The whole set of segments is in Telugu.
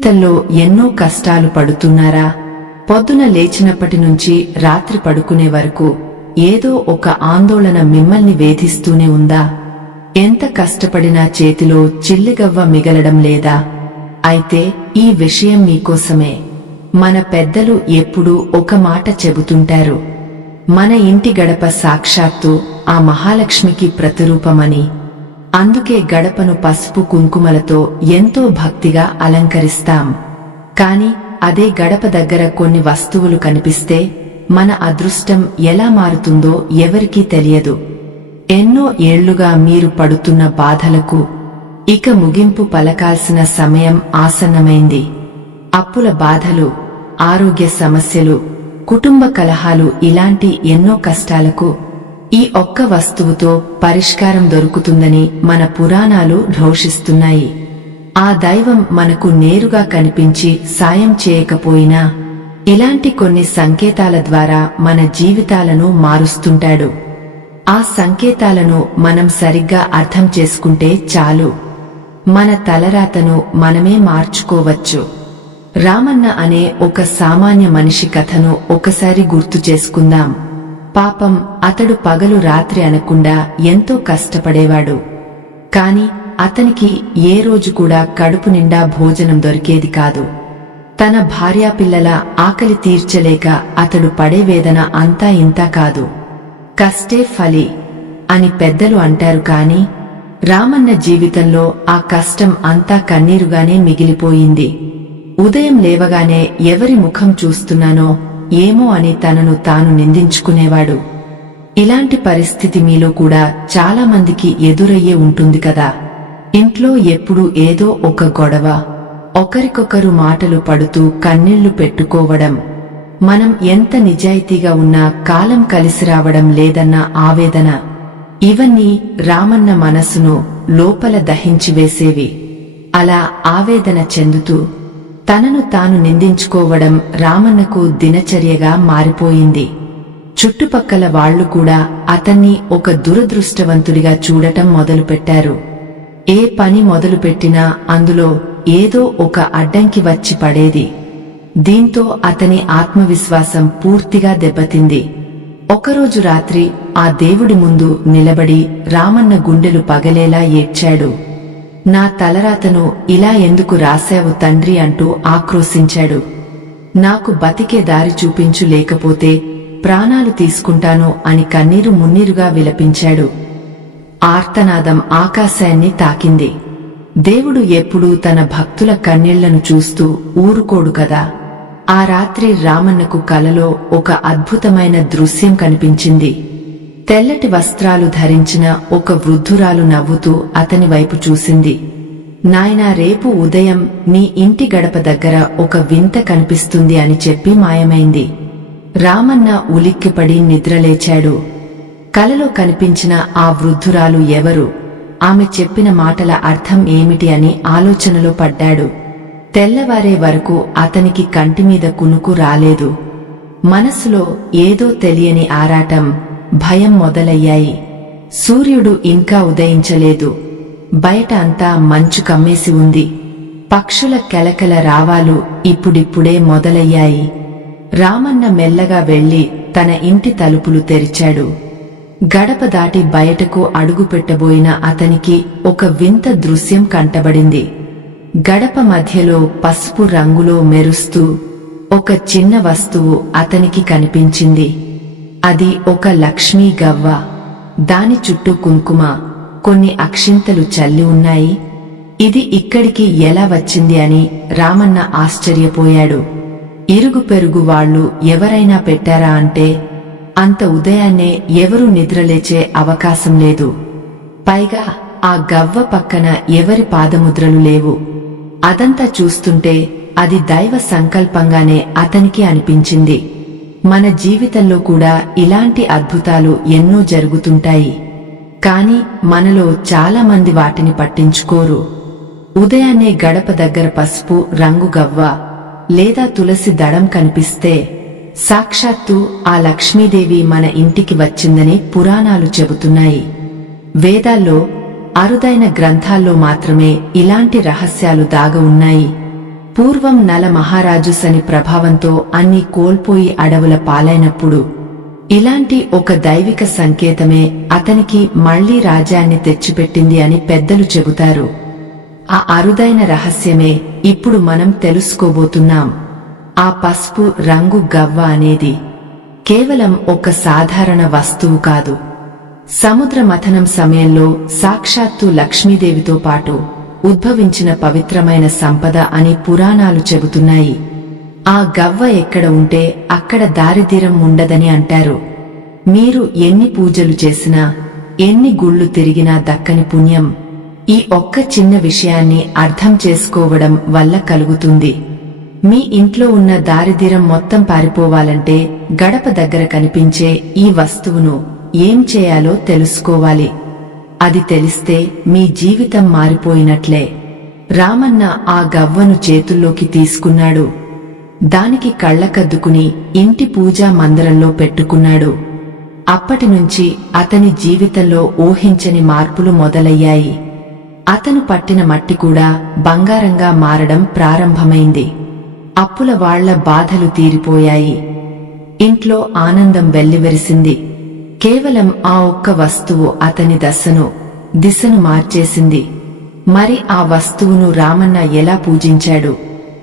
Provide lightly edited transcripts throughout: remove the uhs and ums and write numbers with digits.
జీవితంలో ఎన్నో కష్టాలు పడుతున్నారా? పొద్దున లేచినప్పటి నుంచి రాత్రి పడుకునే వరకు ఏదో ఒక ఆందోళన మిమ్మల్ని వేధిస్తూనే ఉందా? ఎంత కష్టపడినా చేతిలో చిల్లిగవ్వ మిగలడం లేదా? అయితే ఈ విషయం మీకోసమే. మన పెద్దలు ఎప్పుడూ ఒక మాట చెబుతుంటారు, మన ఇంటి గడప సాక్షాత్తు ఆ మహాలక్ష్మికి ప్రతిరూపమని. అందుకే గడపను పసుపు కుంకుమలతో ఎంతో భక్తిగా అలంకరిస్తాం. కాని అదే గడప దగ్గర కొన్ని వస్తువులు కనిపిస్తే మన అదృష్టం ఎలా మారుతుందో ఎవరికీ తెలియదు. ఎన్నో ఏళ్లుగా మీరు పడుతున్న బాధలకు ఇక ముగింపు పలకాల్సిన సమయం ఆసన్నమైంది. అప్పుల బాధలు, ఆరోగ్య సమస్యలు, కుటుంబ కలహాలు, ఇలాంటి ఎన్నో కష్టాలకు ఈ ఒక్క వస్తువుతో పరిష్కారం దొరుకుతుందని మన పురాణాలు ఘోషిస్తున్నాయి. ఆ దైవం మనకు నేరుగా కనిపించి సాయం చేయకపోయినా ఇలాంటి కొన్ని సంకేతాల ద్వారా మన జీవితాలను మారుస్తుంటాడు. ఆ సంకేతాలను మనం సరిగ్గా అర్థం చేసుకుంటే చాలు, మన తలరాతను మనమే మార్చుకోవచ్చు. రామన్న అనే ఒక సామాన్య మనిషి కథను ఒకసారి గుర్తు చేసుకుందాం. పాపం, అతడు పగలు రాత్రి అనకుండా ఎంతో కష్టపడేవాడు. కాని అతనికి ఏ రోజు కూడా కడుపు నిండా భోజనం దొరికేది కాదు. తన భార్యాపిల్లల ఆకలి తీర్చలేక అతడు పడే వేదన అంతా ఇంతా కాదు. కష్టే ఫలి అని పెద్దలు అంటారు. కాని రామన్న జీవితంలో ఆ కష్టం అంతా కన్నీరుగానే మిగిలిపోయింది. ఉదయం లేవగానే ఎవరి ముఖం చూస్తున్నానో ఏమో అని తనను తాను నిందించుకునేవాడు. ఇలాంటి పరిస్థితి మీలో కూడా చాలా మందికి ఎదురయ్యే ఉంటుంది కదా. ఇంట్లో ఎప్పుడూ ఏదో ఒక గొడవ, ఒకరికొకరు మాటలు పడుతూ కన్నీళ్లు పెట్టుకోవడం, మనం ఎంత నిజాయితీగా ఉన్నా కాలం కలిసి రావడం లేదన్న ఆవేదన, ఇవన్నీ రామన్న మనసును లోపల దహించివేసేవి. అలా ఆవేదన చెందుతూ తనను తాను నిందించుకోవడం రామన్నకు దినచర్యగా మారిపోయింది. చుట్టుపక్కల వాళ్లు కూడా అతన్ని ఒక దురదృష్టవంతుడిగా చూడటం మొదలుపెట్టారు. ఏ పని మొదలుపెట్టినా అందులో ఏదో ఒక అడ్డంకి వచ్చి పడేది. దీంతో అతని ఆత్మవిశ్వాసం పూర్తిగా దెబ్బతింది. ఒకరోజు రాత్రి ఆ దేవుడి ముందు నిలబడి రామన్న గుండెలు పగలేలా ఏడ్చాడు. నా తలరాతను ఇలా ఎందుకు రాశావు తండ్రి అంటూ ఆక్రోశించాడు. నాకు బతికే దారి చూపించు, లేకపోతే ప్రాణాలు తీసుకుంటాను అని కన్నీరు మున్నీరుగా విలపించాడు. ఆర్తనాదం ఆకాశాన్ని తాకింది. దేవుడు ఎప్పుడూ తన భక్తుల కన్నీళ్లను చూస్తూ ఊరుకోడు కదా. ఆ రాత్రి రామన్నకు కలలో ఒక అద్భుతమైన దృశ్యం కనిపించింది. తెల్లటి వస్త్రాలు ధరించిన ఒక వృద్ధురాలు నవ్వుతూ అతని వైపు చూసింది. నాయనా, రేపు ఉదయం నీ ఇంటి గడప దగ్గర ఒక వింత కనిపిస్తుంది అని చెప్పి మాయమైంది. రామన్న ఉలిక్కిపడి నిద్రలేచాడు. కలలో కనిపించిన ఆ వృద్ధురాలు ఎవరు? ఆమె చెప్పిన మాటల అర్థం ఏమిటి అని ఆలోచనలో పడ్డాడు. తెల్లవారే వరకు అతనికి కంటిమీద కునుకు రాలేదు. మనసులో ఏదో తెలియని ఆరాటం, భయం మొదలయ్యాయి. సూర్యుడు ఇంకా ఉదయించలేదు. బయట అంతా మంచు కమ్మేసి ఉంది. పక్షుల కెలకల రావాలు ఇప్పుడిప్పుడే మొదలయ్యాయి. రామన్న మెల్లగా వెళ్లి తన ఇంటి తలుపులు తెరిచాడు. గడప దాటి బయటకు అడుగుపెట్టబోయిన అతనికి ఒక వింత దృశ్యం కంటబడింది. గడప మధ్యలో పసుపు రంగులో మెరుస్తూ ఒక చిన్న వస్తువు అతనికి కనిపించింది. అది ఒక లక్ష్మీ గవ్వ. దాని చుట్టూ కుంకుమ, కొన్ని అక్షింతలు చల్లి ఉన్నాయి. ఇది ఇక్కడికి ఎలా వచ్చింది అని రామన్న ఆశ్చర్యపోయాడు. ఇరుగు పెరుగు వాళ్లు ఎవరైనా పెట్టారా అంటే అంత ఉదయాన్నే ఎవరూ నిద్రలేచే అవకాశం లేదు. పైగా ఆ గవ్వ పక్కన ఎవరి పాదముద్రలు లేవు. అదంతా చూస్తుంటే అది దైవ సంకల్పంగానే అతనికి అనిపించింది. మన జీవితంలో కూడా ఇలాంటి అద్భుతాలు ఎన్నో జరుగుతుంటాయి. కాని మనలో చాలా మంది వాటిని పట్టించుకోరు. ఉదయాన్నే గడప దగ్గర పసుపు రంగు గవ్వ లేదా తులసి దళం కనిపిస్తే సాక్షాత్తు ఆ లక్ష్మీదేవి మన ఇంటికి వచ్చిందని పురాణాలు చెబుతున్నాయి. వేదాల్లో, అరుదైన గ్రంథాల్లో మాత్రమే ఇలాంటి రహస్యాలు దాగ ఉన్నాయి. పూర్వం నల మహారాజు శని ప్రభావంతో అన్ని కోల్పోయి అడవుల పాలైనప్పుడు ఇలాంటి ఒక దైవిక సంకేతమే అతనికి మళ్లీ రాజ్యాన్ని తెచ్చిపెట్టింది అని పెద్దలు చెబుతారు. ఆ అరుదైన రహస్యమే ఇప్పుడు మనం తెలుసుకోబోతున్నాం. ఆ పసుపు రంగు గవ్వ అనేది కేవలం ఒక సాధారణ వస్తువు కాదు. సముద్ర మథనం సమయంలో సాక్షాత్తు లక్ష్మీదేవితో పాటు ఉద్భవించిన పవిత్రమైన సంపద అని పురాణాలు చెబుతున్నాయి. ఆ గవ్వ ఎక్కడ ఉంటే అక్కడ దారిద్ర్యం ఉండదని అంటారు. మీరు ఎన్ని పూజలు చేసినా, ఎన్ని గుళ్ళు తిరిగినా దక్కని పుణ్యం ఈ ఒక్క చిన్న విషయాన్ని అర్థం చేసుకోవడం వల్ల కలుగుతుంది. మీ ఇంట్లో ఉన్న దారిద్ర్యం మొత్తం పారిపోవాలంటే గడప దగ్గర కనిపించే ఈ వస్తువును ఏం చేయాలో తెలుసుకోవాలి. అది తెలిస్తే మీ జీవితం మారిపోయినట్లే. రామన్న ఆ గవ్వను చేతుల్లోకి తీసుకున్నాడు. దానికి కళ్ళకద్దుకుని ఇంటి పూజా మందిరంలో పెట్టుకున్నాడు. అప్పటినుంచి అతని జీవితంలో ఊహించని మార్పులు మొదలయ్యాయి. అతను పట్టిన మట్టి కూడా బంగారంగా మారడం ప్రారంభమైంది. అప్పుల వాళ్ల బాధలు తీరిపోయాయి. ఇంట్లో ఆనందం వెల్లివెరిసింది. కేవలం ఆ ఒక్క వస్తువు అతని దిశను మార్చేసింది. మరి ఆ వస్తువును రామన్న ఎలా పూజించాడు?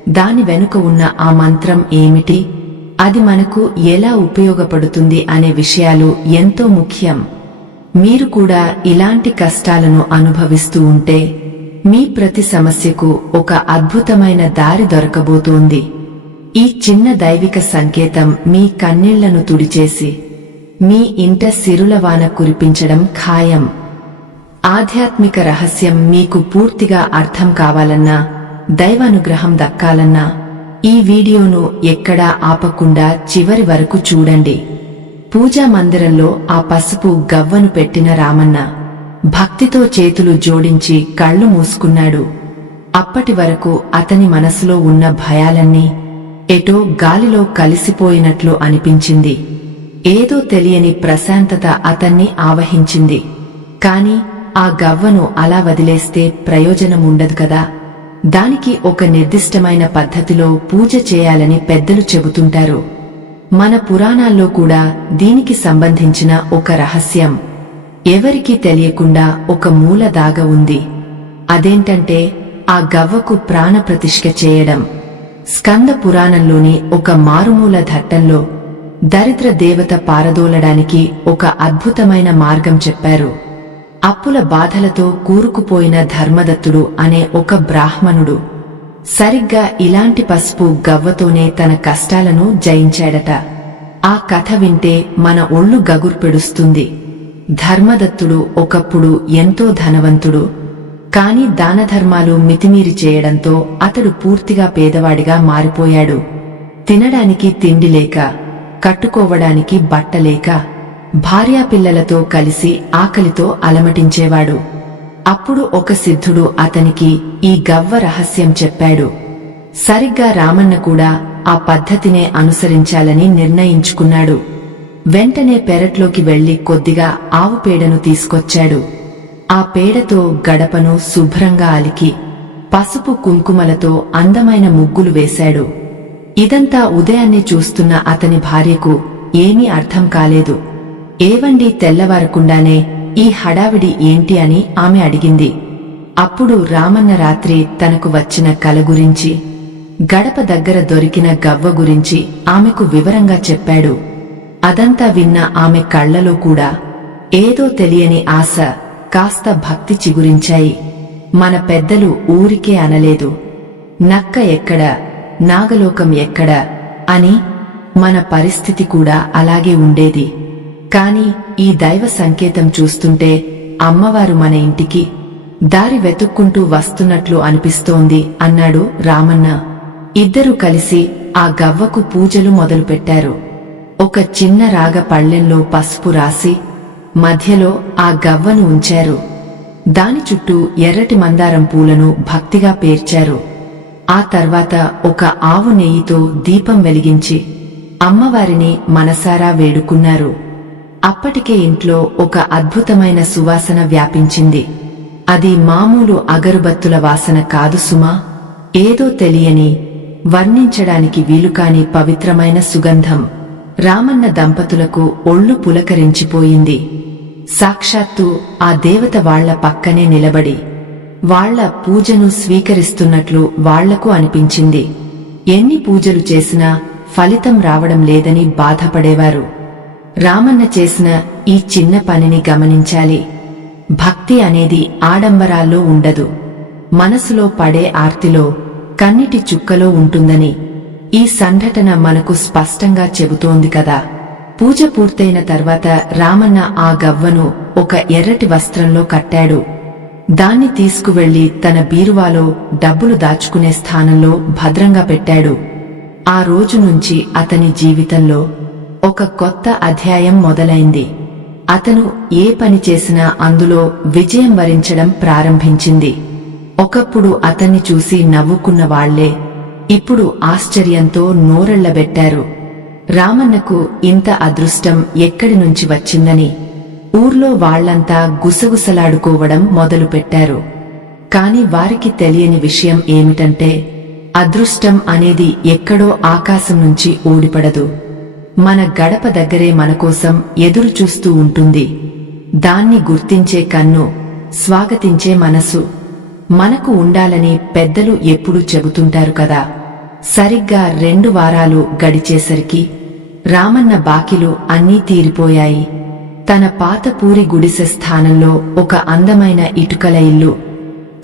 దాని వెనుక ఉన్న ఆ మంత్రం ఏమిటి? అది మనకు ఎలా ఉపయోగపడుతుంది అనే విషయాలు ఎంతో ముఖ్యం. మీరు కూడా ఇలాంటి కష్టాలను అనుభవిస్తూ ఉంటే మీ ప్రతి సమస్యకు ఒక అద్భుతమైన దారి దొరకబోతోంది. ఈ చిన్న దైవిక సంకేతం మీ కన్నీళ్లను తుడిచేసి మీ ఇంట సిరులవాన కురిపించడం ఖాయం. ఆధ్యాత్మిక రహస్యం మీకు పూర్తిగా అర్థం కావాలన్నా, దైవానుగ్రహం దక్కాలన్నా ఈ వీడియోను ఎక్కడా ఆపకుండా చివరి వరకు చూడండి. పూజా మందిరంలో ఆ పసుపు గవ్వను పెట్టిన రామన్న భక్తితో చేతులు జోడించి కళ్ళు మూసుకున్నాడు. అప్పటి వరకు అతని మనసులో ఉన్న భయాలన్నీ ఎటో గాలిలో కలిసిపోయినట్లు అనిపించింది. ఏదో తెలియని ప్రశాంతత అతన్ని ఆవహించింది. కాని ఆ గవ్వను అలా వదిలేస్తే ప్రయోజనముండదు కదా. దానికి ఒక నిర్దిష్టమైన పద్ధతిలో పూజ చేయాలని పెద్దలు చెబుతుంటారు. మన పురాణాల్లో కూడా దీనికి సంబంధించిన ఒక రహస్యం ఎవరికీ తెలియకుండా ఒక మూల దాగ ఉంది. అదేంటంటే ఆ గవ్వకు ప్రాణప్రతిష్ఠ చేయడం. స్కంద పురాణంలోని ఒక మారుమూల ఘట్టంలో దరిద్ర దేవత పారదోలడానికి ఒక అద్భుతమైన మార్గం చెప్పారు. అప్పుల బాధలతో కూరుకుపోయిన ధర్మదత్తుడు అనే ఒక బ్రాహ్మణుడు సరిగ్గా ఇలాంటి పసుపు గవ్వతోనే తన కష్టాలను జయించాడట. ఆ కథ వింటే మన ఒళ్ళు గగుర్పెడుస్తుంది. ధర్మదత్తుడు ఒకప్పుడు ఎంతో ధనవంతుడు. కాని దానధర్మాలు మితిమీరి చేయడంతో అతడు పూర్తిగా పేదవాడిగా మారిపోయాడు. తినడానికి తిండి లేక, కట్టుకోవడానికి బట్టలేక, భార్యాపిల్లలతో కలిసి ఆకలితో అలమటించేవాడు. అప్పుడు ఒక సిద్ధుడు అతనికి ఈ గవ్వ రహస్యం చెప్పాడు. సరిగ్గా రామన్న కూడా ఆ పద్ధతినే అనుసరించాలని నిర్ణయించుకున్నాడు. వెంటనే పెరట్లోకి వెళ్లి కొద్దిగా ఆవు పేడను తీసుకొచ్చాడు. ఆ పేడతో గడపను శుభ్రంగా అలికి పసుపు కుంకుమలతో అందమైన ముగ్గులు వేశాడు. ఇదంతా ఉదయాన్నే చూస్తున్న అతని భార్యకు ఏమీ అర్థం కాలేదు. ఏవండి, తెల్లవారకుండానే ఈ హడావిడి ఏంటి అని ఆమె అడిగింది. అప్పుడు రామన్న రాత్రి తనకు వచ్చిన కల గురించి, గడప దగ్గర దొరికిన గవ్వ గురించి ఆమెకు వివరంగా చెప్పాడు. అదంతా విన్న ఆమె కళ్లలో కూడా ఏదో తెలియని ఆశ, కాస్త భక్తి చిగురించాయి. మన పెద్దలు ఊరికే అనలేదు, నక్క ఎక్కడ, నాగలోకం ఎక్కడ అని. మన పరిస్థితి కూడా అలాగే ఉండేది. కాని ఈ దైవ సంకేతం చూస్తుంటే అమ్మవారు మన ఇంటికి దారి వెతుక్కుంటూ వస్తున్నట్లు అనిపిస్తోంది అన్నాడు రామన్న. ఇద్దరూ కలిసి ఆ గవ్వకు పూజలు మొదలుపెట్టారు. ఒక చిన్న రాగ పళ్ళెంలో పసుపు రాసి మధ్యలో ఆ గవ్వను ఉంచారు. దాని చుట్టూ ఎర్రటి మందారం పూలను భక్తిగా పేర్చారు. ఆ తర్వాత ఒక ఆవు నెయ్యితో దీపం వెలిగించి అమ్మవారిని మనసారా వేడుకున్నారు. అప్పటికే ఇంట్లో ఒక అద్భుతమైన సువాసన వ్యాపించింది. అది మామూలు అగరుబత్తుల వాసన కాదు సుమా, ఏదో తెలియని వర్ణించడానికి వీలుకాని పవిత్రమైన సుగంధం. రామన్న దంపతులకు ఒళ్ళు పులకరించిపోయింది. సాక్షాత్తు ఆ దేవత వాళ్ల పక్కనే నిలబడి వాళ్ల పూజను స్వీకరిస్తున్నట్లు వాళ్లకు అనిపించింది. ఎన్ని పూజలు చేసినా ఫలితం రావడం లేదని బాధపడేవారు. రామన్న చేసిన ఈ చిన్న పనిని గమనించాలి. భక్తి అనేది ఆడంబరాల్లో ఉండదు, మనసులో పడే ఆర్తిలో, కన్నిటి చుక్కలో ఉంటుందని ఈ సంఘటన మనకు స్పష్టంగా చెబుతోంది కదా. పూజ పూర్తయిన తర్వాత రామన్న ఆ గవ్వను ఒక ఎర్రటి వస్త్రంలో కట్టాడు. దాన్ని తీసుకువెళ్లి తన బీరువాలో డబ్బులు దాచుకునే స్థానంలో భద్రంగా పెట్టాడు. ఆ రోజు నుంచి అతని జీవితంలో ఒక కొత్త అధ్యాయం మొదలైంది. అతను ఏ పని చేసినా అందులో విజయం వరించడం ప్రారంభించింది. ఒకప్పుడు అతన్ని చూసి నవ్వుకున్న వాళ్లే ఇప్పుడు ఆశ్చర్యంతో నోరెళ్లబెట్టారు. రామన్నకు ఇంత అదృష్టం ఎక్కడి నుంచి వచ్చిందని ఊర్లో వాళ్లంతా గుసగుసలాడుకోవడం మొదలుపెట్టారు. కాని వారికి తెలియని విషయం ఏమిటంటే అదృష్టం అనేది ఎక్కడో ఆకాశం నుంచి ఊడిపడదు. మన గడప దగ్గరే మనకోసం ఎదురు చూస్తూ ఉంటుంది. దాన్ని గుర్తించే కన్ను, స్వాగతించే మనసు మనకు ఉండాలని పెద్దలు ఎప్పుడూ చెబుతుంటారు కదా. సరిగ్గా 2 వారాలు గడిచేసరికి రామన్న బాకిలు అన్నీ తీరిపోయాయి. తన పాత పూరి గుడిసె స్థానంలో ఒక అందమైన ఇటుకల ఇల్లు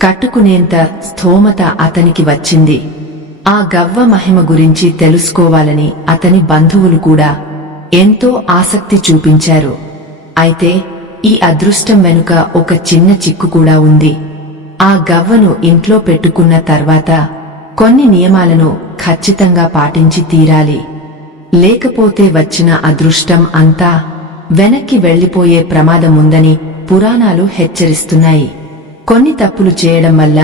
కట్టుకునేంత స్థోమత అతనికి వచ్చింది. ఆ గవ్వ మహిమ గురించి తెలుసుకోవాలని అతని బంధువులు కూడా ఎంతో ఆసక్తి చూపించారు. అయితే ఈ అదృష్టం వెనుక ఒక చిన్న చిక్కు కూడా ఉంది. ఆ గవ్వను ఇంట్లో పెట్టుకున్న తర్వాత కొన్ని నియమాలను ఖచ్చితంగా పాటించి తీరాలి. లేకపోతే వచ్చిన అదృష్టం అంతా వెనక్కి వెళ్లిపోయే ప్రమాదముందని పురాణాలు హెచ్చరిస్తున్నాయి. కొన్ని తప్పులు చేయడం వల్ల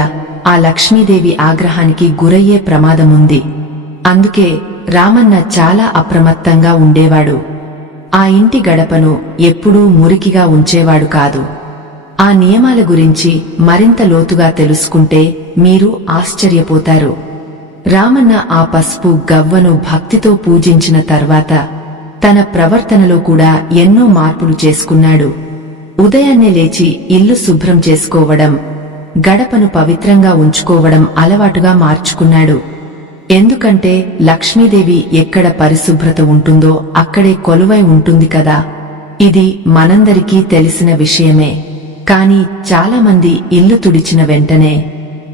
ఆ లక్ష్మీదేవి ఆగ్రహానికి గురయ్యే ప్రమాదముంది. అందుకే రామన్న చాలా అప్రమత్తంగా ఉండేవాడు. ఆ ఇంటి గడపను ఎప్పుడూ మురికిగా ఉంచేవాడు కాదు. ఆ నియమాల గురించి మరింత లోతుగా తెలుసుకుంటే మీరు ఆశ్చర్యపోతారు. రామన్న ఆ పసుపు గవ్వను భక్తితో పూజించిన తర్వాత తన ప్రవర్తనలో కూడా ఎన్నో మార్పులు చేసుకున్నాడు. ఉదయాన్నే లేచి ఇల్లు శుభ్రం చేసుకోవడం, గడపను పవిత్రంగా ఉంచుకోవడం అలవాటుగా మార్చుకున్నాడు. ఎందుకంటే లక్ష్మీదేవి ఎక్కడ పరిశుభ్రత ఉంటుందో అక్కడే కొలువై ఉంటుంది కదా. ఇది మనందరికీ తెలిసిన విషయమే. కాని చాలామంది ఇల్లు తుడిచిన వెంటనే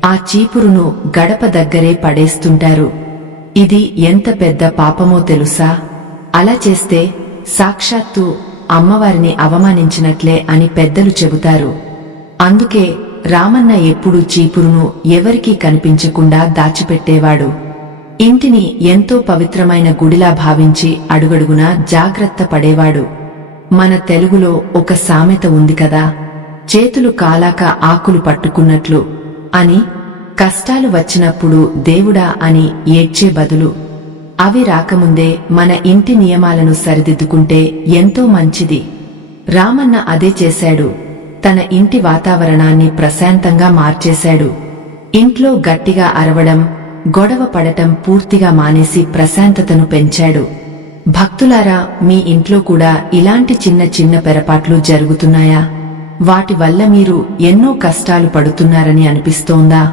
ఆ చీపురును గడప దగ్గరే పడేస్తుంటారు. ఇది ఎంత పెద్ద పాపమో తెలుసా? అలా చేస్తే సాక్షాత్తు అమ్మవారిని అవమానించినట్లే అని పెద్దలు చెబుతారు. అందుకే రామన్న ఎప్పుడూ చీపురును ఎవరికీ కనిపించకుండా దాచిపెట్టేవాడు. ఇంటిని ఎంతో పవిత్రమైన గుడిలా భావించి అడుగడుగునా జాగ్రత్త పడేవాడు. మన తెలుగులో ఒక సామెత ఉంది కదా, చేతులు కాలాక ఆకులు పట్టుకున్నట్లు అని. కష్టాలు వచ్చినప్పుడు దేవుడా అని ఏడ్చే బదులు అవి రాకముందే మన ఇంటి నియమాలను సరిదిద్దుకుంటే ఎంతో మంచిది. రామన్న అదే చేశాడు. తన ఇంటి వాతావరణాన్ని ప్రశాంతంగా మార్చేశాడు. ఇంట్లో గట్టిగా అరవడం, గొడవ పడటం పూర్తిగా మానేసి ప్రశాంతతను పెంచాడు. భక్తులారా, మీ ఇంట్లో కూడా ఇలాంటి చిన్న చిన్న పొరపాట్లు జరుగుతున్నాయా? వాటి వల్ల మీరు ఎన్నో కష్టాలు పడుతున్నారని అనిపిస్తోందా?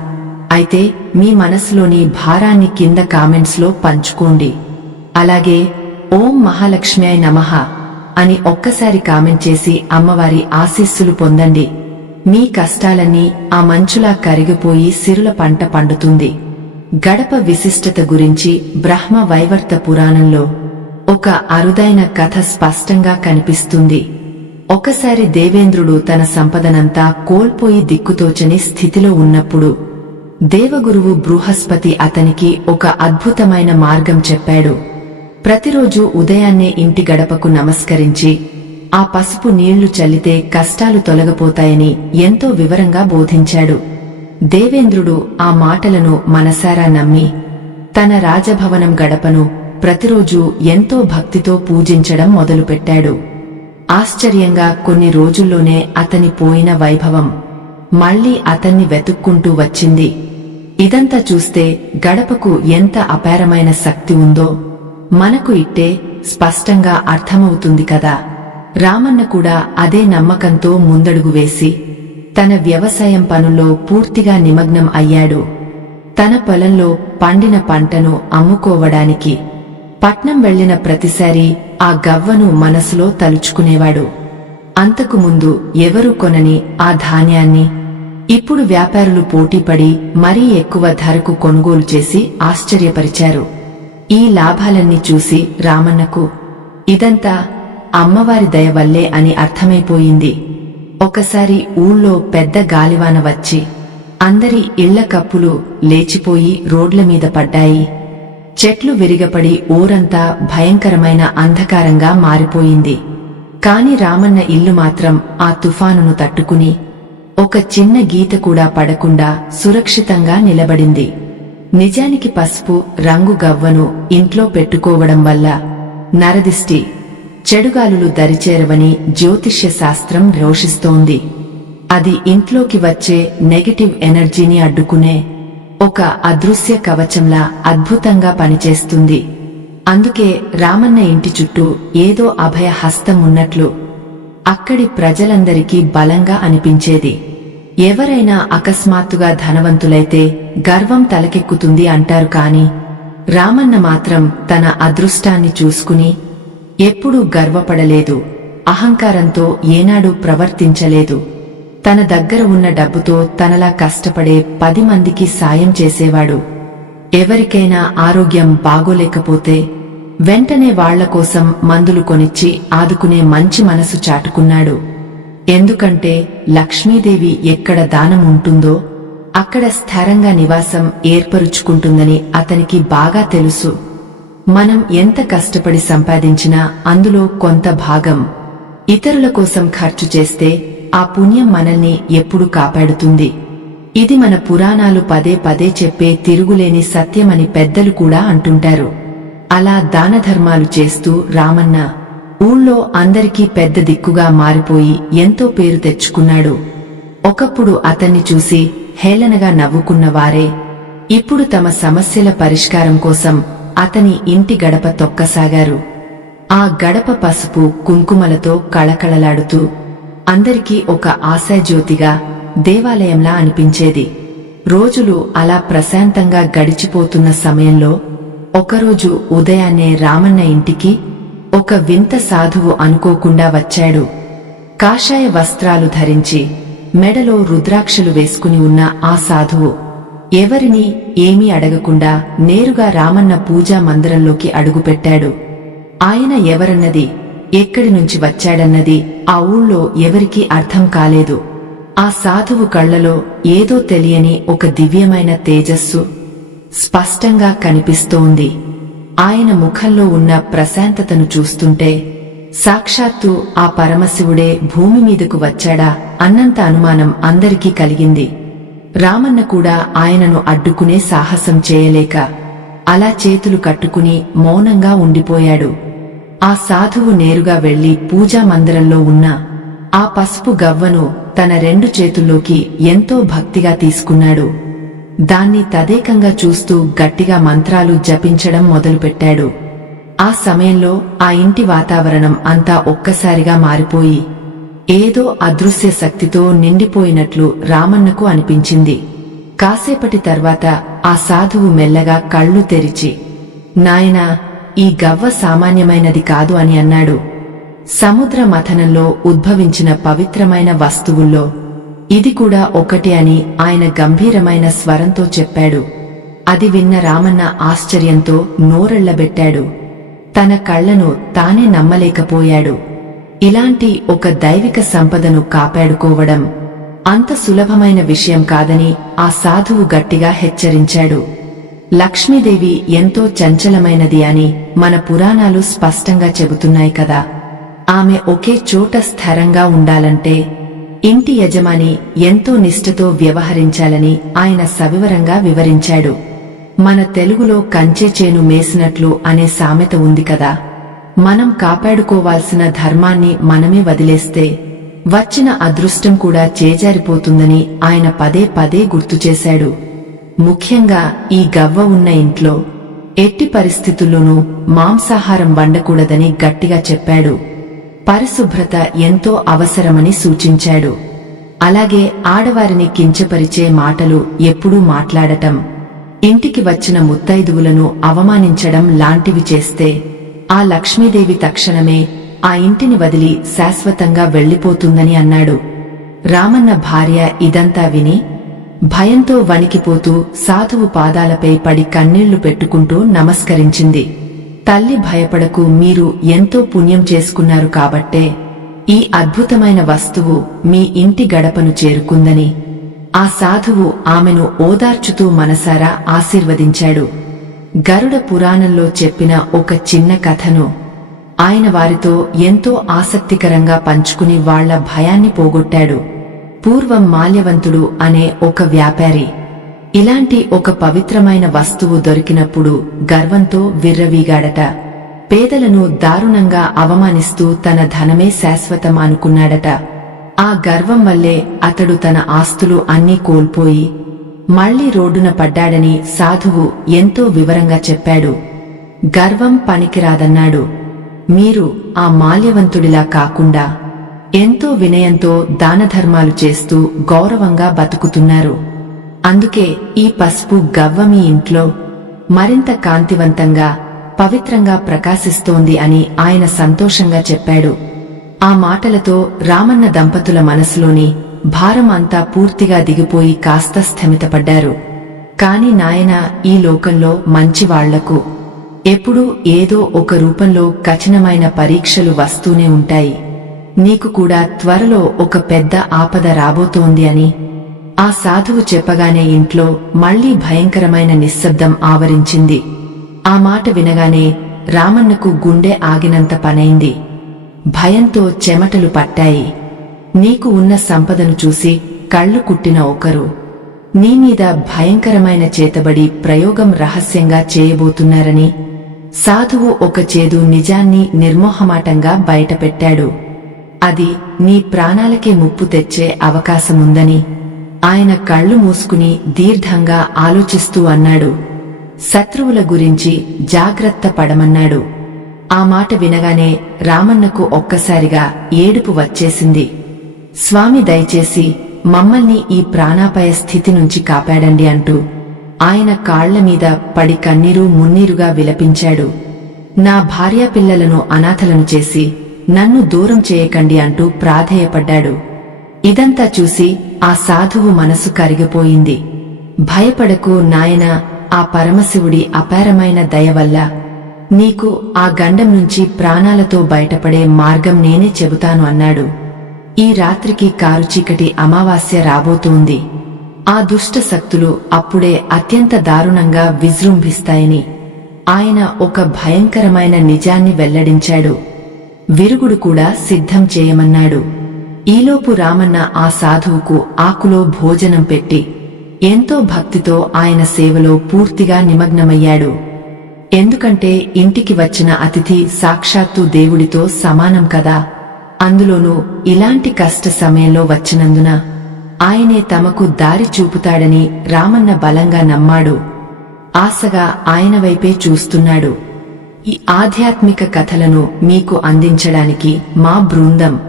అయితే మీ మనసులోని భారాన్ని కింద కామెంట్స్లో పంచుకోండి. అలాగే ఓం మహాలక్ష్మ్యాయ నమః అని ఒక్కసారి కామెంట్ చేసి అమ్మవారి ఆశీస్సులు పొందండి. మీ కష్టాలన్నీ ఆ మంచులా కరిగిపోయి సిరుల పంట పండుతుంది. గడప విశిష్టత గురించి బ్రహ్మ వైవర్త పురాణంలో ఒక అరుదైన కథ స్పష్టంగా కనిపిస్తుంది. ఒకసారి దేవేంద్రుడు తన సంపదనంతా కోల్పోయి దిక్కుతోచని స్థితిలో ఉన్నప్పుడు దేవగురువు బృహస్పతి అతనికి ఒక అద్భుతమైన మార్గం చెప్పాడు. ప్రతిరోజు ఉదయాన్నే ఇంటి గడపకు నమస్కరించి ఆ పసుపు నీళ్లు చల్లితే కష్టాలు తొలగిపోతాయని ఎంతో వివరంగా బోధించాడు. దేవేంద్రుడు ఆ మాటలను మనసారా నమ్మి తన రాజభవనం గడపను ప్రతిరోజూ ఎంతో భక్తితో పూజించడం మొదలుపెట్టాడు. ఆశ్చర్యంగా కొన్ని రోజుల్లోనే అతని పోయిన వైభవం మళ్లీ అతన్ని వెతుక్కుంటూ వచ్చింది. ఇదంతా చూస్తే గడపకు ఎంత అపారమైన శక్తి ఉందో మనకు ఇట్టే స్పష్టంగా అర్థమవుతుంది కదా. రామన్న కూడా అదే నమ్మకంతో ముందడుగు వేసి తన వ్యవసాయం పనుల్లో పూర్తిగా నిమగ్నం అయ్యాడు. తన పొలంలో పండిన పంటను అమ్ముకోవడానికి పట్నం వెళ్లిన ప్రతిసారి ఆ గవ్వను మనసులో తలుచుకునేవాడు. అంతకు ముందు ఎవరూ కొనని ఆ ధాన్యాన్ని ఇప్పుడు వ్యాపారులు పోటీపడి మరీ ఎక్కువ ధరకు కొనుగోలు చేసి ఆశ్చర్యపరిచారు. ఈ లాభాలన్నీ చూసి రామన్నకు ఇదంతా అమ్మవారి దయ వల్లే అని అర్థమైపోయింది. ఒకసారి ఊళ్ళో పెద్ద గాలివాన వచ్చి అందరి ఇళ్ల కప్పులు లేచిపోయి రోడ్ల మీద పడ్డాయి. చెట్లు విరిగపడి ఊరంతా భయంకరమైన అంధకారంగా మారిపోయింది. కాని రామన్న ఇల్లు మాత్రం ఆ తుఫానును తట్టుకుని ఒక చిన్న గీత కూడా పడకుండా సురక్షితంగా నిలబడింది. నిజానికి పసుపు రంగు గవ్వను ఇంట్లో పెట్టుకోవడం వల్ల నరదిష్టి, చెడుగాలులు దరిచేరవని జ్యోతిష్య శాస్త్రం ఘోషిస్తోంది. అది ఇంట్లోకి వచ్చే నెగటివ్ ఎనర్జీని అడ్డుకునే ఒక అదృశ్య కవచంలా అద్భుతంగా పనిచేస్తుంది. అందుకే రామన్న ఇంటి చుట్టూ ఏదో అభయ హస్తం ఉన్నట్లు అక్కడి ప్రజలందరికీ బలంగా అనిపించేది. ఎవరైనా అకస్మాత్తుగా ధనవంతులైతే గర్వం తలకెక్కుతుంది అంటారు, కాని రామన్న మాత్రం తన అదృష్టాన్ని చూసుకుని ఎప్పుడూ గర్వపడలేదు. అహంకారంతో ఏనాడూ ప్రవర్తించలేదు. తన దగ్గర ఉన్న డబ్బుతో తనలా కష్టపడే 10 మందికి సాయం చేసేవాడు. ఎవరికైనా ఆరోగ్యం బాగోలేకపోతే వెంటనే వాళ్లకోసం మందులు కొనిచ్చి ఆదుకునే మంచి మనసు చాటుకున్నాడు. ఎందుకంటే లక్ష్మీదేవి ఎక్కడ దానం ఉంటుందో అక్కడ స్థిరంగా నివాసం ఏర్పరుచుకుంటుందని అతనికి బాగా తెలుసు. మనం ఎంత కష్టపడి సంపాదించినా అందులో కొంత భాగం ఇతరుల కోసం ఖర్చు చేస్తే ఆ పుణ్యం మనల్ని ఎప్పుడూ కాపాడుతుంది. ఇది మన పురాణాలు పదే పదే చెప్పే తిరుగులేని సత్యమని పెద్దలు కూడా అంటుంటారు. అలా దానధర్మాలు చేస్తూ రామన్న ఊళ్ళో అందరికీ పెద్ద దిక్కుగా మారిపోయి ఎంతో పేరు తెచ్చుకున్నాడు. ఒకప్పుడు అతన్ని చూసి హేళనగా నవ్వుకున్న వారే ఇప్పుడు తమ సమస్యల పరిష్కారం కోసం అతని ఇంటి గడప తొక్కసాగారు. ఆ గడప పసుపు కుంకుమలతో కళకళలాడుతూ అందరికీ ఒక ఆశాజ్యోతిగా, దేవాలయంలా అనిపించేది. రోజులు అలా ప్రశాంతంగా గడిచిపోతున్న సమయంలో ఒకరోజు ఉదయాన్నే రామన్న ఇంటికి ఒక వింత సాధువు అనుకోకుండా వచ్చాడు. కాషాయ వస్త్రాలు ధరించి మెడలో రుద్రాక్షలు వేసుకుని ఉన్న ఆ సాధువు ఎవరినీ ఏమీ అడగకుండా నేరుగా రామన్న పూజా మందిరంలోకి అడుగుపెట్టాడు. ఆయన ఎవరన్నది, ఎక్కడి నుంచి వచ్చాడన్నది ఆ ఊళ్ళో ఎవరికీ అర్థం కాలేదు. ఆ సాధువు కళ్లలో ఏదో తెలియని ఒక దివ్యమైన తేజస్సు స్పష్టంగా కనిపిస్తోంది. ఆయన ముఖంలో ఉన్న ప్రశాంతతను చూస్తుంటే సాక్షాత్తు ఆ పరమశివుడే భూమి మీదకు వచ్చాడా అన్నంత అనుమానం అందరికీ కలిగింది. రామన్న కూడా ఆయనను అడ్డుకునే సాహసం చేయలేక అలా చేతులు కట్టుకుని మౌనంగా ఉండిపోయాడు. ఆ సాధువు నేరుగా వెళ్లి పూజా మందిరంలో ఉన్న ఆ పసుపు గవ్వను తన 2 చేతుల్లోకి ఎంతో భక్తిగా తీసుకున్నాడు. దాన్ని తదేకంగా చూస్తూ గట్టిగా మంత్రాలు జపించడం మొదలుపెట్టాడు. ఆ సమయంలో ఆ ఇంటి వాతావరణం అంతా ఒక్కసారిగా మారిపోయి ఏదో అదృశ్య శక్తితో నిండిపోయినట్లు రామన్నకు అనిపించింది. కాసేపటి తర్వాత ఆ సాధువు మెల్లగా కళ్ళు తెరిచి, నాయనా, ఈ గవ్వ సామాన్యమైనది కాదు అని అన్నాడు. సముద్ర మథనంలో ఉద్భవించిన పవిత్రమైన వస్తువుల్లో ఇది కూడా ఒకటి అని ఆయన గంభీరమైన స్వరంతో చెప్పాడు. అది విన్న రామన్న ఆశ్చర్యంతో నోరెళ్లబెట్టాడు. తన కళ్లను తానే నమ్మలేకపోయాడు. ఇలాంటి ఒక దైవిక సంపదను కాపాడుకోవడం అంత సులభమైన విషయం కాదని ఆ సాధువు గట్టిగా హెచ్చరించాడు. లక్ష్మీదేవి ఎంతో చంచలమైనది అని మన పురాణాలు స్పష్టంగా చెబుతున్నాయి కదా. ఆమె ఒకే చోట స్థిరంగా ఉండాలంటే ఇంటి యజమాని ఎంతో నిష్ఠతో వ్యవహరించాలని ఆయన సవివరంగా వివరించాడు. మన తెలుగులో కంచె చేను మేసినట్లు అనే సామెత ఉంది కదా. మనం కాపాడుకోవాల్సిన ధర్మాన్ని మనమే వదిలేస్తే వచ్చిన అదృష్టం కూడా చేజారిపోతుందని ఆయన పదే పదే గుర్తుచేశాడు. ముఖ్యంగా ఈ గవ్వ ఉన్న ఇంట్లో ఎట్టి పరిస్థితుల్లోనూ మాంసాహారం వండకూడదని గట్టిగా చెప్పాడు. పరిశుభ్రత ఎంతో అవసరమని సూచించాడు. అలాగే ఆడవారిని కించపరిచే మాటలు ఎప్పుడూ మాట్లాడటం, ఇంటికి వచ్చిన ముత్తైదువులను అవమానించడం లాంటివి చేస్తే ఆ లక్ష్మీదేవి తక్షణమే ఆ ఇంటిని వదిలి శాశ్వతంగా వెళ్లిపోతుందని అన్నాడు. రామన్న భార్య ఇదంతా విని భయంతో వణికిపోతూ సాధువు పాదాలపై పడి కన్నీళ్లు పెట్టుకుంటూ నమస్కరించింది. తల్లి భయపడకు, మీరు ఎంతో పుణ్యం చేసుకున్నారు కాబట్టే ఈ అద్భుతమైన వస్తువు మీ ఇంటి గడపను చేరుకుందని ఆ సాధువు ఆమెను ఓదార్చుతూ మనసారా ఆశీర్వదించాడు. గరుడ పురాణంలో చెప్పిన ఒక చిన్న కథను ఆయన వారితో ఎంతో ఆసక్తికరంగా పంచుకుని వాళ్ల భయాన్ని పోగొట్టాడు. పూర్వం మాల్యవంతుడు అనే ఒక వ్యాపారి ఇలాంటి ఒక పవిత్రమైన వస్తువు దొరికినప్పుడు గర్వంతో విర్రవీగాడట. పేదలను దారుణంగా అవమానిస్తూ తన ధనమే శాశ్వతం అనుకున్నాడట. ఆ గర్వం వల్లే అతడు తన ఆస్తులు అన్నీ కోల్పోయి మళ్లీ రోడ్డున పడ్డాడని సాధువు ఎంతో వివరంగా చెప్పాడు. గర్వం పనికిరాదన్నాడు. మీరు ఆ మాల్యవంతుడిలా కాకుండా ఎంతో వినయంతో దానధర్మాలు చేస్తూ గౌరవంగా బతుకుతున్నారు. అందుకే ఈ పసుపు గవ్వ మీ ఇంట్లో మరింత కాంతివంతంగా పవిత్రంగా ప్రకాశిస్తోంది అని ఆయన సంతోషంగా చెప్పాడు. ఆ మాటలతో రామన్న దంపతుల మనసులోని భారం అంతా పూర్తిగా దిగిపోయి కాస్త స్థిమితపడ్డారు. కాని నాయనా, ఈ లోకంలో మంచివాళ్లకు ఎప్పుడూ ఏదో ఒక రూపంలో కఠినమైన పరీక్షలు వస్తూనే ఉంటాయి. నీకు కూడా త్వరలో ఒక పెద్ద ఆపద రాబోతోంది అని ఆ సాధువు చెప్పగానే ఇంట్లో మళ్లీ భయంకరమైన నిశ్శబ్దం ఆవరించింది. ఆ మాట వినగానే రామన్నకు గుండె ఆగినంత పనైంది. భయంతో చెమటలు పట్టాయి. నీకు ఉన్న సంపదను చూసి కళ్లు కుట్టిన ఒకరు నీమీద భయంకరమైన చేతబడి ప్రయోగం రహస్యంగా చేయబోతున్నారని సాధువు ఒక చేదు నిజాన్ని నిర్మోహమాటంగా బయటపెట్టాడు. అది నీ ప్రాణాలకే ముప్పు తెచ్చే అవకాశముందని ఆయన కళ్లు మూసుకుని దీర్ఘంగా ఆలోచిస్తూ అన్నాడు. శత్రువుల గురించి జాగ్రత్త పడమన్నాడు. ఆ మాట వినగానే రామన్నకు ఒక్కసారిగా ఏడుపు వచ్చేసింది. స్వామి, దయచేసి మమ్మల్ని ఈ ప్రాణాపాయ స్థితి నుంచి కాపాడండి అంటూ ఆయన కాళ్లమీద పడి కన్నీరు మున్నీరుగా విలపించాడు. నా భార్యాపిల్లలను అనాథలను చేసి నన్ను దూరం చేయకండి అంటూ ప్రాధేయపడ్డాడు. ఇదంతా చూసి ఆ సాధువు మనసు కరిగిపోయింది. భయపడకు నాయనా, ఆ పరమశివుడి అపారమైన దయ వల్ల నీకు ఆ గండం నుంచి ప్రాణాలతో బయటపడే మార్గం నేనే చెబుతాను అన్నాడు. ఈ రాత్రికి కారుచీకటి అమావాస్య రాబోతోంది. ఆ దుష్ట శక్తులు అప్పుడే అత్యంత దారుణంగా విజృంభిస్తాయని ఆయన ఒక భయంకరమైన నిజాన్ని వెల్లడించాడు. విరుగుడు కూడా సిద్ధం చేయమన్నాడు. ఈలోపు రామన్న ఆ సాధువుకు ఆకులో భోజనం పెట్టి ఎంతో భక్తితో ఆయన సేవలో పూర్తిగా నిమగ్నమయ్యాడు. ఎందుకంటే ఇంటికి వచ్చిన అతిథి సాక్షాత్తు దేవుడితో సమానం కదా. అందులోనూ ఇలాంటి కష్ట సమయంలో వచ్చినందున ఆయనే తమకు దారి చూపుతాడని రామన్న బలంగా నమ్మాడు. ఆశగా ఆయన వైపే చూస్తున్నాడు. ఈ ఆధ్యాత్మిక కథలను మీకు అందించడానికి మా బృందం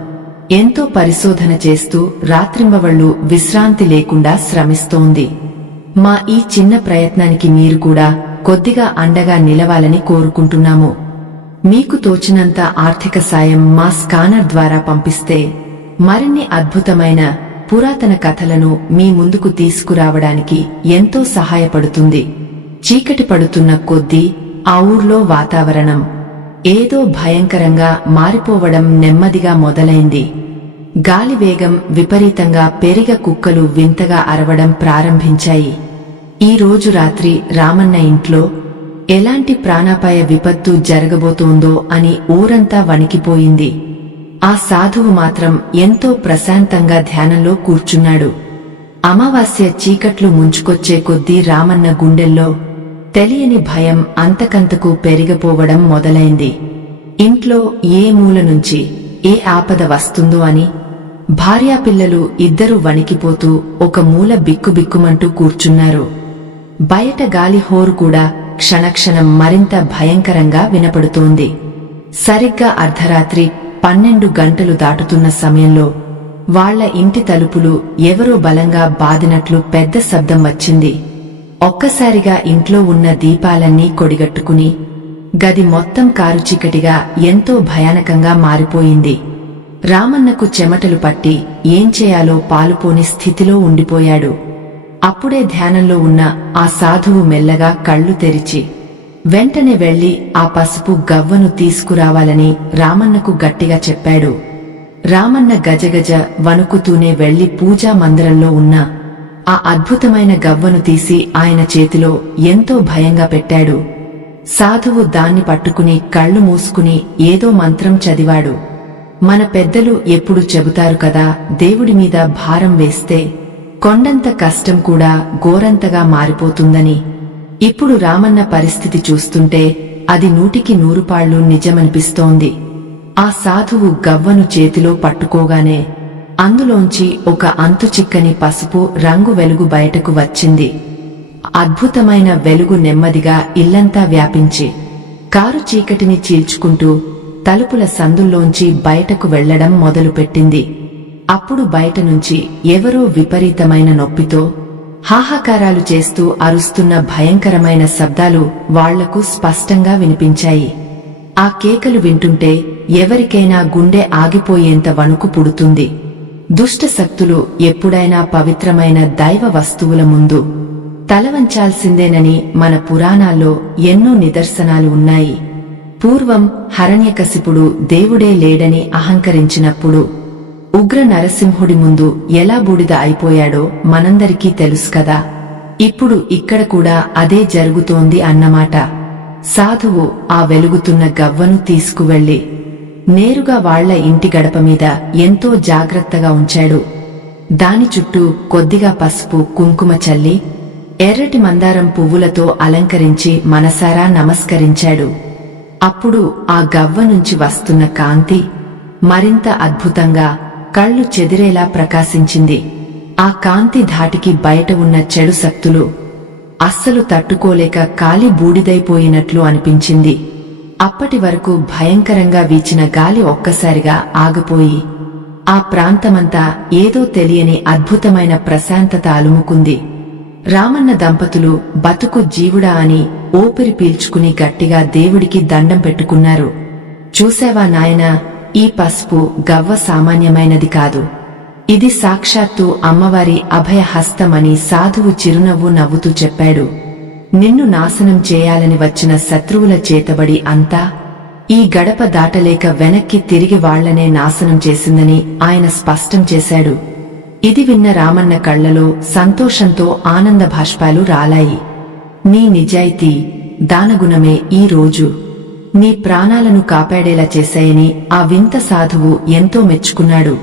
ఎంతో పరిశోధన చేస్తూ రాత్రింబవళ్లు విశ్రాంతి లేకుండా శ్రమిస్తోంది. మా ఈ చిన్న ప్రయత్నానికి మీరు కూడా కొద్దిగా అండగా నిలవాలని కోరుకుంటున్నాము. మీకు తోచినంత ఆర్థిక సాయం మా స్కానర్ ద్వారా పంపిస్తే మరిన్ని అద్భుతమైన పురాతన కథలను మీ ముందుకు తీసుకురావడానికి ఎంతో సహాయపడుతుంది. చీకటి పడుతున్న కొద్దీ ఆ ఊర్లో వాతావరణం ఏదో భయంకరంగా మారిపోవడం నెమ్మదిగా మొదలైంది. గాలి వేగం విపరీతంగా పెరిగ కుక్కలు వింతగా అరవడం ప్రారంభించాయి. ఈ రోజు రాత్రి రామన్న ఇంట్లో ఎలాంటి ప్రాణాపాయ విపత్తు జరగబోతోందో అని ఊరంతా వణికిపోయింది. ఆ సాధువు మాత్రం ఎంతో ప్రశాంతంగా ధ్యానంలో కూర్చున్నాడు. అమావాస్య చీకట్లు ముంచుకొచ్చే కొద్దీ రామన్న గుండెల్లో తెలియని భయం అంతకంతకు పెరిగిపోవడం మొదలైంది. ఇంట్లో ఏ మూల నుంచి ఏ ఆపద వస్తుందో అని భార్యాపిల్లలు ఇద్దరూ వణికిపోతూ ఒక మూల బిక్కుబిక్కుమంటూ కూర్చున్నారు. బయట గాలి హోరు కూడా క్షణక్షణం మరింత భయంకరంగా వినపడుతోంది. సరిగ్గా అర్ధరాత్రి 12 గంటలు దాటుతున్న సమయంలో వాళ్ల ఇంటి తలుపులు ఎవరో బలంగా బాదినట్లు పెద్ద శబ్దం వచ్చింది. ఒక్కసారిగా ఇంట్లో ఉన్న దీపాలన్నీ కొడిగట్టుకుని గది మొత్తం కారుచీకటిగా ఎంతో భయానకంగా మారిపోయింది. రామన్నకు చెమటలు పట్టి ఏం చేయాలో పాలుపోని స్థితిలో ఉండిపోయాడు. అప్పుడే ధ్యానంలో ఉన్న ఆ సాధువు మెల్లగా కళ్ళు తెరిచి వెంటనే వెళ్లి ఆ పసుపు గవ్వను తీసుకురావాలని రామన్నకు గట్టిగా చెప్పాడు. రామన్న గజగజ వణుకుతూనే వెళ్లి పూజా మందిరంలో ఉన్న ఆ అద్భుతమైన గవ్వను తీసి ఆయన చేతిలో ఎంతో భయంగా పెట్టాడు. సాధువు దాన్ని పట్టుకుని కళ్ళు మూసుకుని ఏదో మంత్రం చదివాడు. మన పెద్దలు ఎప్పుడు చెబుతారు కదా, దేవుడి మీద భారం వేస్తే కొండంత కష్టం కూడా ఘోరంతగా మారిపోతుందని. ఇప్పుడు రామన్న పరిస్థితి చూస్తుంటే అది 100కి 100 నిజమనిపిస్తోంది. ఆ సాధువు గవ్వను చేతిలో పట్టుకోగానే అందులోంచి ఒక అంతుచిక్కని పసుపు రంగు వెలుగు బయటకు వచ్చింది. అద్భుతమైన వెలుగు నెమ్మదిగా ఇల్లంతా వ్యాపించి కారు చీకటిని చీల్చుకుంటూ తలుపుల సందుల్లోంచి బయటకు వెళ్లడం మొదలుపెట్టింది. అప్పుడు బయట నుంచి ఎవరో విపరీతమైన నొప్పితో హాహాకారాలు చేస్తూ అరుస్తున్న భయంకరమైన శబ్దాలు వాళ్లకు స్పష్టంగా వినిపించాయి. ఆ కేకలు వింటుంటే ఎవరికైనా గుండె ఆగిపోయేంత వణుకు పుడుతుంది. దుష్ట శక్తులు ఎప్పుడైనా పవిత్రమైన దైవ వస్తువుల ముందు తలవంచాల్సిందేనని మన పురాణాల్లో ఎన్నో నిదర్శనాలు ఉన్నాయి. పూర్వం హిరణ్యకశిపుడు దేవుడే లేడని అహంకరించినప్పుడు ఉగ్ర నరసింహుడి ముందు ఎలా బూడిద అయిపోయాడో మనందరికీ తెలుసు కదా. ఇప్పుడు ఇక్కడ కూడా అదే జరుగుతోంది అన్నమాట. సాధువు ఆ వెలుగుతున్న గవ్వను తీసుకువెళ్లి నేరుగా వాళ్ల ఇంటి గడప మీద ఎంతో జాగ్రత్తగా ఉంచాడు. దాని చుట్టూ కొద్దిగా పసుపు కుంకుమ చల్లి ఎర్రటి మందారం పువ్వులతో అలంకరించి మనసారా నమస్కరించాడు. అప్పుడు ఆ గవ్వ నుంచి వస్తున్న కాంతి మరింత అద్భుతంగా కళ్ళు చెదిరేలా ప్రకాశించింది. ఆ కాంతి ధాటికి బయట ఉన్న చెడు శక్తులు అస్సలు తట్టుకోలేక కాలి బూడిదైపోయినట్లు అనిపించింది. అప్పటి వరకు భయంకరంగా వీచిన గాలి ఒక్కసారిగా ఆగిపోయి ఆ ప్రాంతమంతా ఏదో తెలియని అద్భుతమైన ప్రశాంతత అలుముకుంది. రామన్న దంపతులు బతుకు జీవుడా అని ఊపిరి పీల్చుకుని గట్టిగా దేవుడికి దండం పెట్టుకున్నారు. చూశావా నాయనా, ఈ పసుపు గవ్వ సామాన్యమైనది కాదు. ఇది సాక్షాత్తు అమ్మవారి అభయహస్తమని సాధువు చిరునవ్వు నవ్వుతూ చెప్పాడు. నిన్ను నాశనం చేయాలని వచ్చిన శత్రువుల చేతబడి అంతా ఈ గడప దాటలేక వెనక్కి తిరిగి వాళ్లనే నాశనం చేసిందని ఆయన స్పష్టం చేశాడు. ఇది విన్న రామన్న కళ్లలో సంతోషంతో ఆనంద భాష్పాలు రాలాయి. నీ నిజాయితీ, దానగుణమే ఈ రోజు నీ ప్రాణాలను కాపాడేలా చేశాయని ఆ వింత సాధువు ఎంతో మెచ్చుకున్నాడు.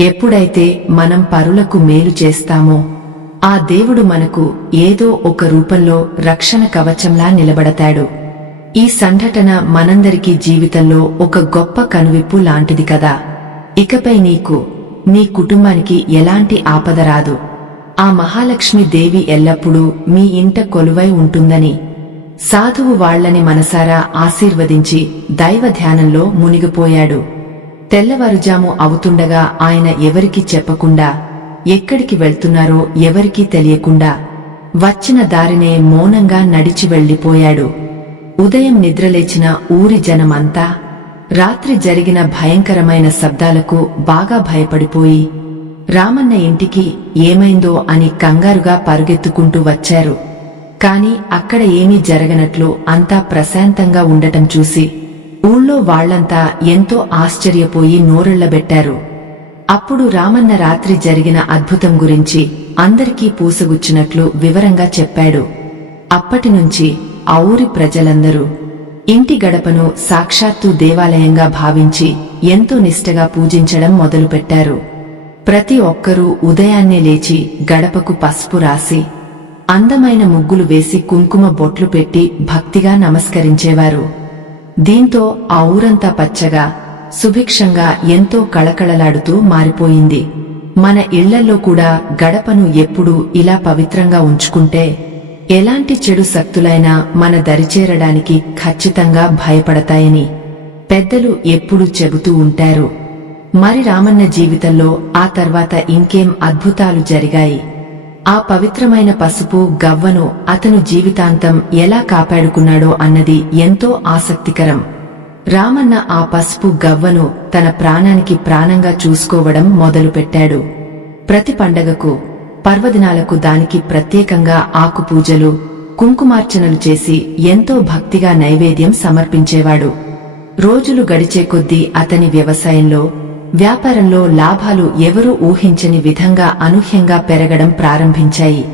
ఎప్పుడైతే మనం పరులకు మేలు చేస్తామో ఆ దేవుడు మనకు ఏదో ఒక రూపంలో రక్షణ కవచంలా నిలబడతాడు. ఈ సంఘటన మనందరికీ జీవితంలో ఒక గొప్ప కనువిప్పు లాంటిది కదా. ఇకపై నీకు, నీ కుటుంబానికి ఎలాంటి ఆపద రాదు. ఆ మహాలక్ష్మి దేవి ఎల్లప్పుడూ మీ ఇంట కొలువై ఉంటుందని సాధువు వాళ్లని మనసారా ఆశీర్వదించి దైవ ధ్యానంలో మునిగిపోయాడు. తెల్లవారుజాము అవుతుండగా ఆయన ఎవరికీ చెప్పకుండా ఎక్కడికి వెళ్తున్నారో ఎవరికీ తెలియకుండా వచ్చిన దారినే మౌనంగా నడిచి వెళ్లిపోయాడు. ఉదయం నిద్రలేచిన ఊరి జనమంతా రాత్రి జరిగిన భయంకరమైన శబ్దాలకు బాగా భయపడిపోయి రామన్న ఇంటికి ఏమైందో అని కంగారుగా పరుగెత్తుకుంటూ వచ్చారు. కాని అక్కడ ఏమీ జరగనట్లు అంతా ప్రశాంతంగా ఉండటం చూసి ఊళ్ళో వాళ్లంతా ఎంతో ఆశ్చర్యపోయి నోరెళ్లబెట్టారు. అప్పుడు రామన్న రాత్రి జరిగిన అద్భుతం గురించి అందరికీ పూసగుచ్చినట్లు వివరంగా చెప్పాడు. అప్పటినుంచి ఆ ఊరి ప్రజలందరూ ఇంటి గడపను సాక్షాత్తు దేవాలయంగా భావించి ఎంతో నిష్టగా పూజించడం మొదలుపెట్టారు. ప్రతి ఒక్కరూ ఉదయాన్నే లేచి గడపకు పసుపు రాసి అందమైన ముగ్గులు వేసి కుంకుమ బొట్లు పెట్టి భక్తిగా నమస్కరించేవారు. దీంతో ఆ ఊరంతా పచ్చగా సుభిక్షంగా ఎంతో కళకళలాడుతూ మారిపోయింది. మన ఇళ్లల్లో కూడా గడపను ఎప్పుడూ ఇలా పవిత్రంగా ఉంచుకుంటే ఎలాంటి చెడు శక్తులైనా మన దరిచేరడానికి ఖచ్చితంగా భయపడతాయని పెద్దలు ఎప్పుడూ చెబుతూ ఉంటారు. మరి రామన్న జీవితంలో ఆ తర్వాత ఇంకేం అద్భుతాలు జరిగాయి? ఆ పవిత్రమైన పసుపు గవ్వను అతను జీవితాంతం ఎలా కాపాడుకున్నాడో అన్నది ఎంతో ఆసక్తికరం. రామన్న ఆ పసుపు గవ్వను తన ప్రాణానికి ప్రాణంగా చూసుకోవడం మొదలుపెట్టాడు. ప్రతి పండగకు, పర్వదినాలకు దానికి ప్రత్యేకంగా ఆకుపూజలు, కుంకుమార్చనలు చేసి ఎంతో భక్తిగా నైవేద్యం సమర్పించేవాడు. రోజులు గడిచే కొద్దీ అతని వ్యవసాయంలో, వ్యాపారంలో లాభాలు ఎవరూ ఊహించని విధంగా అనూహ్యంగా పెరగడం ప్రారంభించాయి.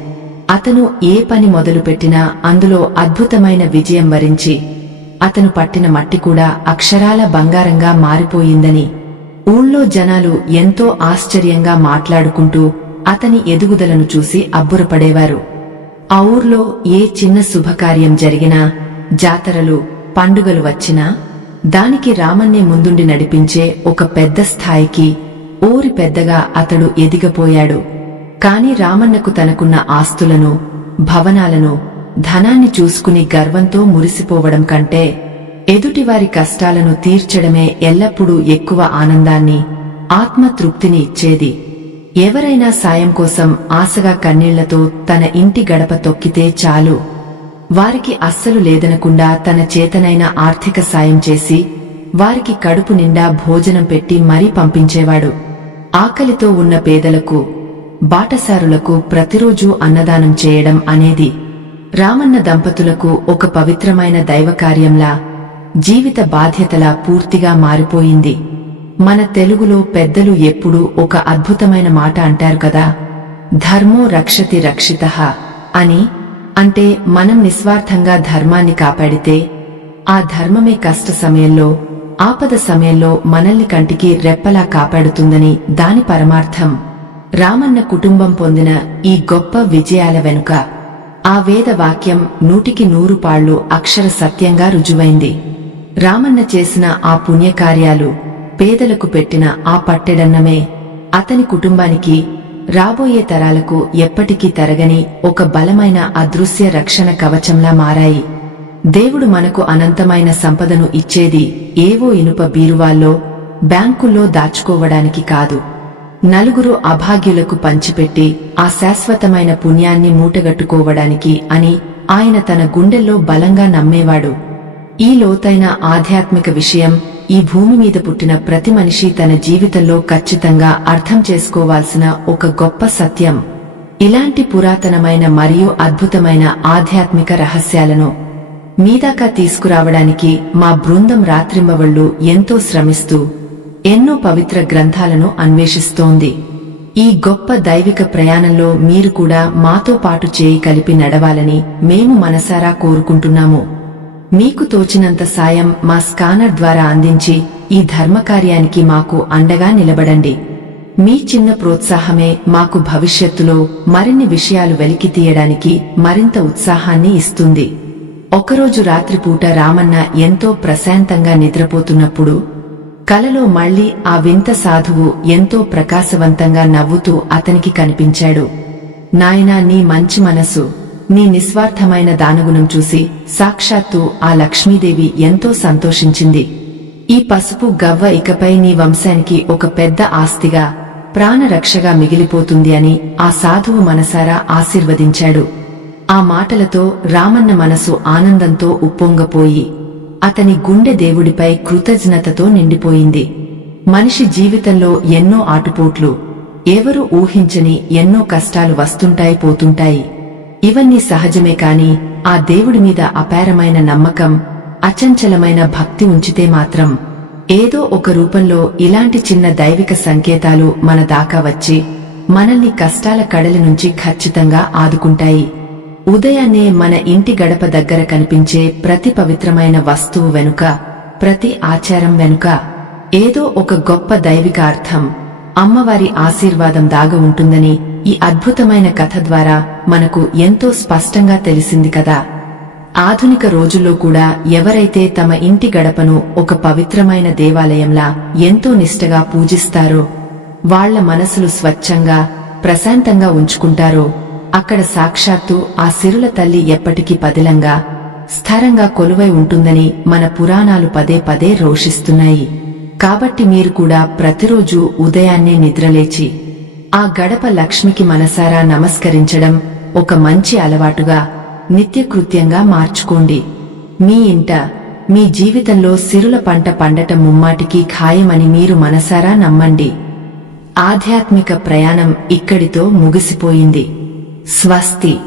అతను ఏ పని మొదలుపెట్టినా అందులో అద్భుతమైన విజయం వరించి అతను పట్టిన మట్టి కూడా అక్షరాల బంగారంగా మారిపోయిందని ఊళ్ళో జనాలు ఎంతో ఆశ్చర్యంగా మాట్లాడుకుంటూ అతని ఎదుగుదలను చూసి అబ్బురపడేవారు. ఆ ఊర్లో ఏ చిన్న శుభకార్యం జరిగినా, జాతరలు, పండుగలు వచ్చినా దానికి రామన్నే ముందుండి నడిపించే ఒక పెద్ద స్థాయికి, ఊరి పెద్దగా అతడు ఎదిగపోయాడు. కాని రామన్నకు తనకున్న ఆస్తులను, భవనాలను, ధనాన్ని చూసుకుని గర్వంతో మురిసిపోవడం కంటే ఎదుటివారి కష్టాలను తీర్చడమే ఎల్లప్పుడూ ఎక్కువ ఆనందాన్ని, ఆత్మతృప్తిని ఇచ్చేది. ఎవరైనా సాయం కోసం ఆశగా కన్నీళ్లతో తన ఇంటి గడప తొక్కితే చాలు, వారికి అస్సలు లేదనకుండా తన చేతనైన ఆర్థిక సాయం చేసి వారికి కడుపు నిండా భోజనం పెట్టి మరీ పంపించేవాడు. ఆకలితో ఉన్న పేదలకు, బాటసారులకు ప్రతిరోజూ అన్నదానం చేయడం అనేది రామన్న దంపతులకు ఒక పవిత్రమైన దైవకార్యంలా, జీవిత బాధ్యతలా పూర్తిగా మారిపోయింది. మన తెలుగులో పెద్దలు ఎప్పుడూ ఒక అద్భుతమైన మాట అంటారు కదా, ధర్మో రక్షతి రక్షితః అని. అంటే మనం నిస్వార్థంగా ధర్మాన్ని కాపాడితే ఆ ధర్మమే కష్ట సమయంలో, ఆపద సమయంలో మనల్ని కంటికి రెప్పలా కాపాడుతుందని దాని పరమార్థం. రామన్న కుటుంబం పొందిన ఈ గొప్ప విజయాల వెనుక ఆ వేద వాక్యం 100కి 100 అక్షర సత్యంగా రుజువైంది. రామన్న చేసిన ఆ పుణ్యకార్యాలు, పేదలకు పెట్టిన ఆ పట్టెడన్నమే అతని కుటుంబానికి, రాబోయే తరాలకు ఎప్పటికీ తరగని ఒక బలమైన అదృశ్య రక్షణ కవచంలా మారాయి. దేవుడు మనకు అనంతమైన సంపదను ఇచ్చేది ఏవో ఇనుప బీరువాల్లో, బ్యాంకుల్లో దాచుకోవడానికి కాదు, నలుగురు అభాగ్యులకు పంచిపెట్టి ఆ శాశ్వతమైన పుణ్యాన్ని మూటగట్టుకోవడానికి అని ఆయన తన గుండెల్లో బలంగా నమ్మేవాడు. ఈ లోతైన ఆధ్యాత్మిక విషయం ఈ భూమి మీద పుట్టిన ప్రతి మనిషి తన జీవితంలో ఖచ్చితంగా అర్థం చేసుకోవాల్సిన ఒక గొప్ప సత్యం. ఇలాంటి పురాతనమైన మరియు అద్భుతమైన ఆధ్యాత్మిక రహస్యాలను మీదాకా తీసుకురావడానికి మా బృందం రాత్రింబవళ్లు ఎంతో శ్రమిస్తూ ఎన్నో పవిత్ర గ్రంథాలను అన్వేషిస్తోంది. ఈ గొప్ప దైవిక ప్రయాణంలో మీరు కూడా మాతో పాటు చేయి కలిపి నడవాలని మేము మనసారా కోరుకుంటున్నాము. మీకు తోచినంత సాయం మా స్కానర్ ద్వారా అందించి ఈ ధర్మకార్యానికి మాకు అండగా నిలబడండి. మీ చిన్న ప్రోత్సాహమే మాకు భవిష్యత్తులో మరిన్ని విషయాలు వెలికి తీయడానికి మరింత ఉత్సాహాన్ని ఇస్తుంది. ఒకరోజు రాత్రిపూట రామన్న ఎంతో ప్రశాంతంగా నిద్రపోతున్నప్పుడు కలలో మళ్లీ ఆ వింత సాధువు ఎంతో ప్రకాశవంతంగా నవ్వుతూ అతనికి కనిపించాడు. నాయనా, నీ మంచి మనసు, నీ నిస్వార్థమైన దానగుణం చూసి సాక్షాత్తు ఆ లక్ష్మీదేవి ఎంతో సంతోషించింది. ఈ పసుపు గవ్వ ఇకపై నీ వంశానికి ఒక పెద్ద ఆస్తిగా, ప్రాణరక్షగా మిగిలిపోతుంది అని ఆ సాధువు మనసారా ఆశీర్వదించాడు. ఆ మాటలతో రామన్న మనసు ఆనందంతో ఉప్పొంగపోయి అతని గుండె దేవుడిపై కృతజ్ఞతతో నిండిపోయింది. మనిషి జీవితంలో ఎన్నో ఆటుపోట్లు, ఎవరూ ఊహించని ఎన్నో కష్టాలు వస్తుంటాయి, పోతుంటాయి. ఇవన్నీ సహజమే. కాని ఆ దేవుడి మీద అపారమైన నమ్మకం, అచంచలమైన భక్తి ఉంచితే మాత్రం ఏదో ఒక రూపంలో ఇలాంటి చిన్న దైవిక సంకేతాలు మన దాకా వచ్చి మనల్ని కష్టాల కడలి నుంచి ఖచ్చితంగా ఆదుకుంటాయి. ఉదయాన్నే మన ఇంటి గడప దగ్గర కనిపించే ప్రతి పవిత్రమైన వస్తువు వెనుక, ప్రతి ఆచారం వెనుక ఏదో ఒక గొప్ప దైవిక అర్థం, అమ్మవారి ఆశీర్వాదం దాగి ఉంటుందని ఈ అద్భుతమైన కథ ద్వారా మనకు ఎంతో స్పష్టంగా తెలిసింది కదా. ఆధునిక రోజుల్లో కూడా ఎవరైతే తమ ఇంటి గడపను ఒక పవిత్రమైన దేవాలయంలా ఎంతో నిష్టగా పూజిస్తారో, వాళ్ల మనసులు స్వచ్ఛంగా, ప్రశాంతంగా ఉంచుకుంటారో అక్కడ సాక్షాత్తు ఆ సిరుల తల్లి ఎప్పటికీ పదిలంగా స్థిరంగా కొలువై ఉంటుందని మన పురాణాలు పదే పదే రోషిస్తున్నాయి. కాబట్టి మీరు కూడా ప్రతిరోజు ఉదయాన్నే నిద్రలేచి ఆ గడప లక్ష్మికి మనసారా నమస్కరించడం ఒక మంచి అలవాటుగా నిత్యకృత్యంగా మార్చుకోండి. మీ ఇంట మీ జీవితంలో సిరుల పంట పండటం ముమ్మాటికి ఖాయమని మీరు మనసారా నమ్మండి. ఆధ్యాత్మిక ప్రయాణం ఇక్కడితో ముగిసిపోయింది. స్వస్తి.